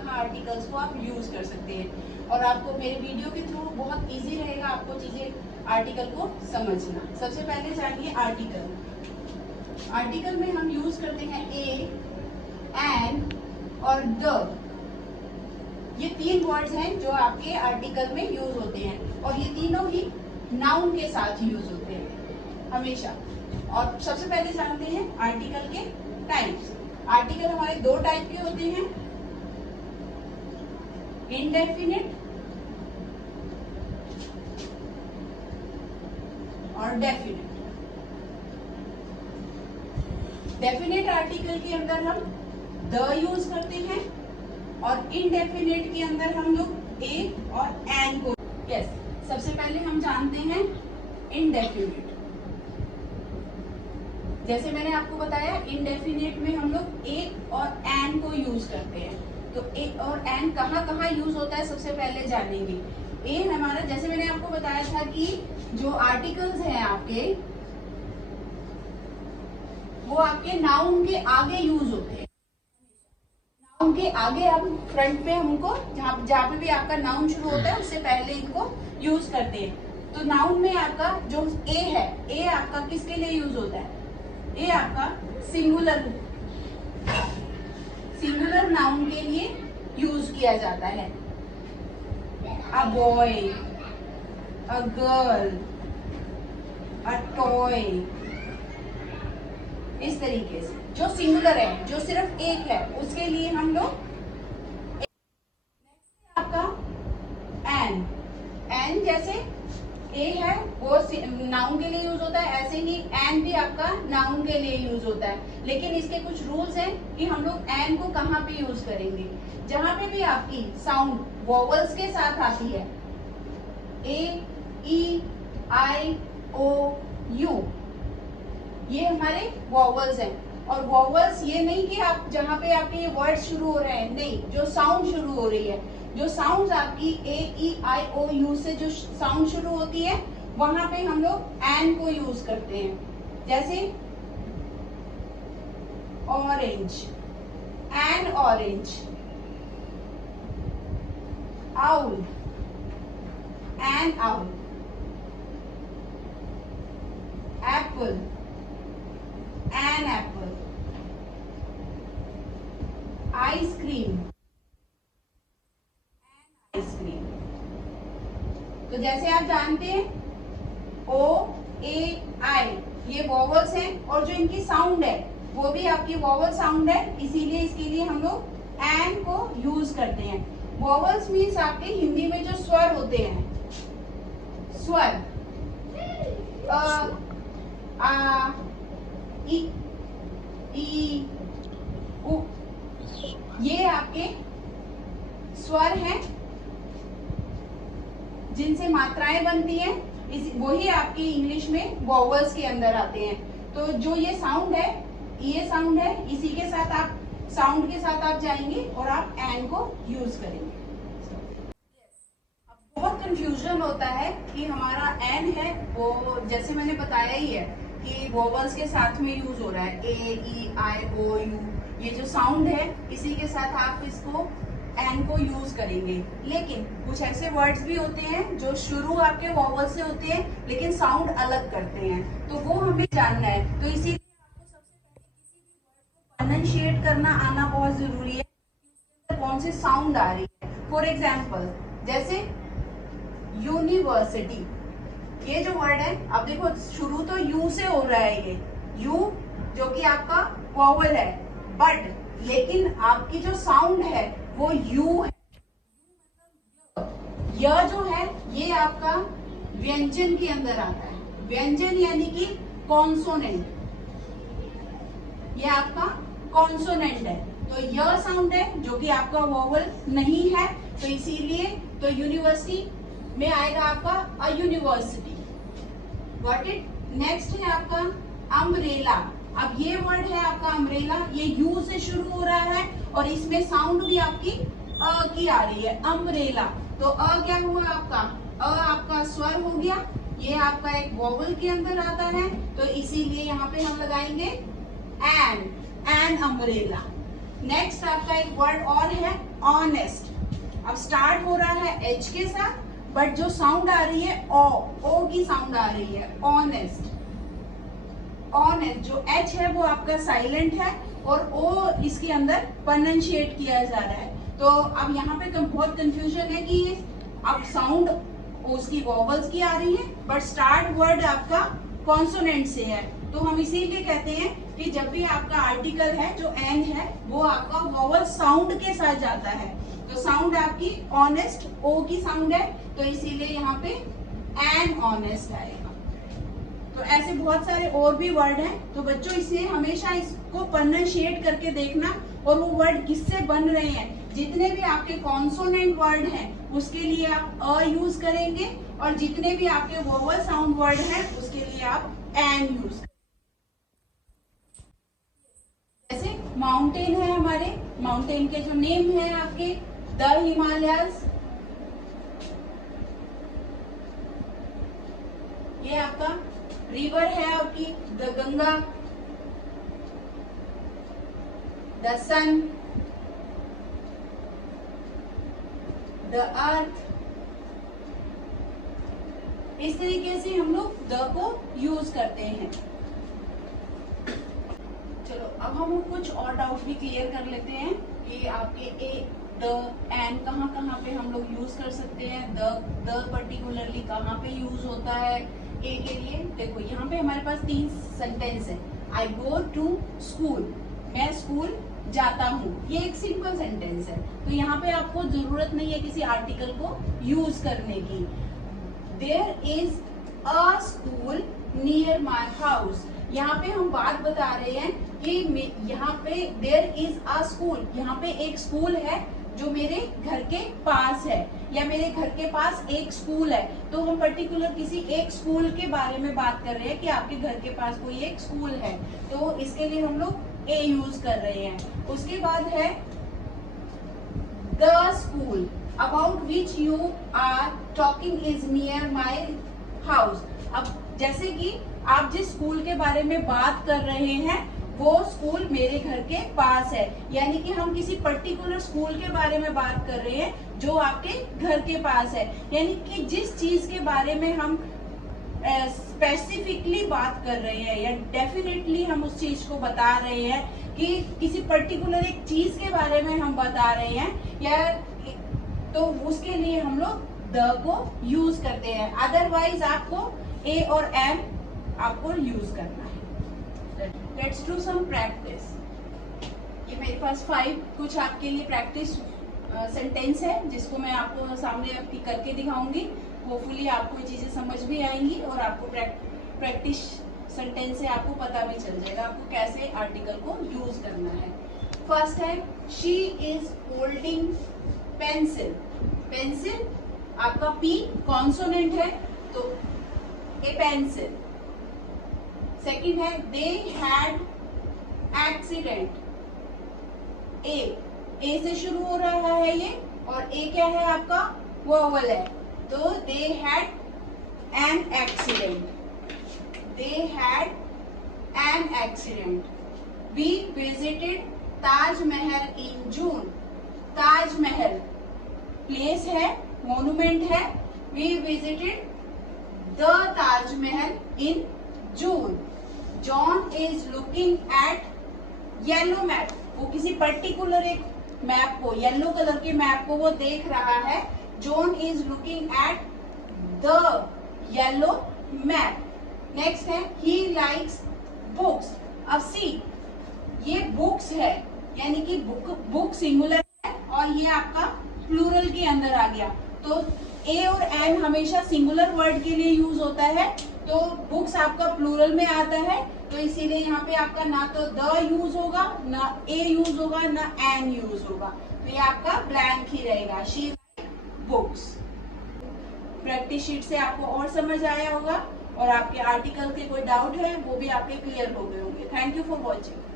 कहाँ आर्टिकल्स को आप यूज कर सकते हैं। और आपको मेरे वीडियो के थ्रू बहुत इजी रहेगा आपको चीजें आर्टिकल को समझना। सबसे पहले जानिए आर्टिकल। आर्टिकल में हम यूज करते हैं ए, एन और द। ये तीन वर्ड्स हैं जो आपके आर्टिकल में यूज होते हैं और ये तीनों ही नाउन के साथ यूज होते हैं हमेशा। और सबसे पहले जानते हैं आर्टिकल के टाइप्स। आर्टिकल हमारे दो टाइप के होते हैं, इनडेफिनिट और डेफिनिट। डेफिनिट आर्टिकल के अंदर हम द यूज करते हैं और इनडेफिनिट के अंदर हम लोग ए और एन को। यस, सबसे पहले हम जानते हैं इनडेफिनिट। जैसे मैंने आपको बताया इनडेफिनिट में हम लोग ए और एन को यूज करते हैं। तो ए और एन कहाँ कहाँ यूज होता है सबसे पहले जानेंगे। ए हमारा, जैसे मैंने आपको बताया था कि जो आर्टिकल्स हैं आपके वो आपके नाउन के आगे यूज होते हैं। नाउन के आगे, अब फ्रंट पे हमको जहाँ पे भी आपका नाउन शुरू होता है उससे पहले इनको यूज करते हैं। तो नाउन में आपका जो ए है, ए आपका किसके लिए यूज होता है? ए आपका सिंगुलर नाउन के लिए यूज किया जाता है। A boy, a girl, a toy, इस तरीके से जो सिंगुलर है, जो सिर्फ एक है, उसके लिए हम लोग। आपका एन, एन जैसे ए है वो नाउन के लिए यूज होता है, ऐसे ही एन भी आपका नाउन के लिए यूज होता है। लेकिन इसके कुछ रूल्स हैं कि हम लोग एन को कहाँ पे यूज करेंगे। जहां पे भी आपकी साउंड वोवल्स के साथ आती है, ए, ई, आई, ओ, यू, ये हमारे वोवल्स हैं। और वोवल्स ये नहीं कि आप जहां पे आपके ये वर्ड शुरू हो रहे हैं, नहीं, जो साउंड शुरू हो रही है, जो साउंड आपकी ए, ई, आई, ओ, यू से जो साउंड शुरू होती है वहां पे हम लोग एन को यूज करते हैं। जैसे orange, an orange, owl, an owl, apple, an apple, ice cream, ice cream. तो जैसे आप जानते हैं ओ, ए, आई ये वोवल्स हैं और जो इनकी साउंड है वो भी आपकी वोवल साउंड है, इसीलिए इसके लिए हम लोग एन को यूज करते हैं। वोवल्स मीन्स आपके हिंदी में जो स्वर होते हैं, स्वर, अ, आ, ई, उ, ये आपके स्वर हैं जिनसे मात्राएं बनती हैं, वही आपकी इंग्लिश में वोवल्स के अंदर आते हैं। तो जो ये साउंड है, ये साउंड है, इसी के साथ आप साउंड के साथ आप जाएंगे और आप एन को यूज करेंगे। अब बहुत कंफ्यूजन होता है कि हमारा एन है वो, जैसे मैंने बताया ही है कि वोवल्स के साथ में यूज हो रहा है, ए, ई, आई, ओ, यू, ये जो साउंड है इसी के साथ आप इसको एन को यूज करेंगे। लेकिन कुछ ऐसे वर्ड्स भी होते हैं जो शुरू आपके वोवल से होते हैं लेकिन साउंड अलग करते हैं, तो वो हमें जानना है। तो इसीलिए आपको सबसे पहले किसी भी वर्ड को प्रोनाउंशिएट करना आना बहुत जरूरी है कि उसके अंदर कौन सी साउंड आ रही है। फॉर एग्जाम्पल जैसे यूनिवर्सिटी, ये जो वर्ड है, अब देखो शुरू तो यू से हो रहा है, ये यू जो कि आपका वोवल है, बट लेकिन आपकी जो साउंड है वो यू है। यह जो है ये आपका व्यंजन के अंदर आता है। व्यंजन यानी कि कॉन्सोनेंट, ये आपका कॉन्सोनेंट है। तो यह साउंड है जो कि आपका वोवल नहीं है, तो इसीलिए तो यूनिवर्सिटी में आएगा आपका a university. Got it. Next है आपका अम्ब्रेला। अब ये वर्ड है आपका अम्ब्रेला, ये यू से शुरू हो रहा है और इसमें साउंड भी आपकी अ की आ रही है, अम्ब्रेला। तो अ क्या हुआ आपका, अ आपका स्वर हो गया, ये आपका एक वोवल के अंदर आता है, तो इसीलिए यहाँ पे हम लगाएंगे एन, एन अम्ब्रेला। नेक्स्ट आपका एक वर्ड और है ऑनेस्ट। अब स्टार्ट हो रहा है एच के साथ, बट जो साउंड आ रही है ओ की साउंड आ रही है, ऑनेस्ट। ऑनेस्ट जो एच है वो आपका साइलेंट है और ओ इसके अंदर प्रोनाउंशिएट किया जा रहा है। तो अब यहाँ पे बहुत कंफ्यूजन है कि अब साउंड उसकी वॉवल्स की आ रही है, बट स्टार्ट वर्ड आपका कॉन्सोनेंट से है। तो हम इसीलिए कहते हैं कि जब भी आपका आर्टिकल है जो एन है वो आपका वॉवल साउंड के साथ जाता है। तो साउंड आपकी ऑनेस्ट ओ की साउंड है, तो इसीलिए यहाँ पे एन ऑनेस्ट आएगा। तो ऐसे बहुत सारे और भी वर्ड हैं, तो बच्चों इसलिए हमेशा इसको प्रोनाउंशिएट करके देखना और वो वर्ड किससे बन रहे हैं। जितने भी आपके कॉन्सोनेंट वर्ड हैं उसके लिए आप अ यूज करेंगे, और जितने भी आपके वोवल साउंड वर्ड हैं उसके लिए आप एन यूज करेंगे। जैसे माउंटेन है हमारे, माउंटेन के जो नेम है आपके द हिमालयाज, ये आपका रिवर है आपकी the Ganga, the sun, the earth. इस तरीके से हम लोग द को यूज करते हैं। चलो अब हम कुछ और डाउट भी क्लियर कर लेते हैं कि आपके ए द एन कहाँ कहाँ पे हम लोग यूज कर सकते हैं, द पर्टिकुलरली कहाँ पे यूज होता है ए के लिए। देखो यहाँ पे हमारे पास 3 सेंटेंस है। आई गो टू स्कूल, मैं स्कूल जाता हूँ, ये एक सिंपल सेंटेंस है। तो यहाँ पे आपको जरूरत नहीं है किसी आर्टिकल को यूज करने की। There is a school near my house, यहाँ पे हम बात बता रहे हैं कि यहाँ पे देयर इज अ स्कूल, यहाँ पे एक स्कूल है जो मेरे घर के पास है, या मेरे घर के पास एक स्कूल है। तो हम पर्टिकुलर किसी एक स्कूल के बारे में बात कर रहे हैं कि आपके घर के पास कोई एक स्कूल है, तो इसके लिए हम लोग ए यूज कर रहे हैं। उसके बाद है the school about which you are talking is near my house. अब जैसे कि आप जिस स्कूल के बारे में बात कर रहे हैं वो स्कूल मेरे घर के पास है, यानी कि हम किसी पर्टिकुलर स्कूल के बारे में बात कर रहे हैं जो आपके घर के पास है। यानी कि जिस चीज के बारे में हम स्पेसिफिकली बात कर रहे हैं या डेफिनेटली हम उस चीज को बता रहे हैं कि किसी पर्टिकुलर एक चीज के बारे में हम बता रहे हैं, या तो उसके लिए हम लोग द को यूज करते हैं। अदरवाइज आपको ए और एन आपको यूज करना है। Let's do some practice. ये मेरे पास 5 कुछ आपके लिए प्रैक्टिस सेंटेंस है जिसको मैं आपको सामने आपकी करके दिखाऊंगी। होपफुली आपको ये चीजें समझ भी आएंगी और आपको प्रैक्टिस सेंटेंस से आपको पता भी चल जाएगा आपको कैसे आर्टिकल को यूज करना है। फर्स्ट है she is holding pencil. Pencil आपका पी कॉन्सोनेंट है तो ए पेंसिल। सेकंड है दे हैड एक्सीडेंट। ए से शुरू हो रहा है ये, और ए क्या है आपका वोवल है, तो they had an accident. They had an accident. We visited Taj Mahal in June. Taj Mahal place है, मोन्यूमेंट है। We visited the Taj Mahal in June. John is looking at yellow map. वो किसी पर्टिकुलर एक मैप को, येलो कलर के मैप को वो देख रहा है। John is looking at the yellow map. Next है ही लाइक्स बुक्स। अब सी ये बुक्स है, यानी कि बुक सिंगुलर है और ये आपका प्लूरल के अंदर आ गया। तो ए और एन हमेशा सिंगुलर वर्ड के लिए यूज होता है, तो बुक्स आपका प्लूरल में आता है, तो इसीलिए यहाँ पे आपका ना तो द यूज होगा, ना ए यूज होगा, ना एन यूज होगा, तो ये आपका ब्लैंक ही रहेगा। She books. प्रैक्टिस शीट से आपको और समझ आया होगा और आपके आर्टिकल के कोई डाउट है वो भी आपके क्लियर हो गए होंगे। Thank you for watching.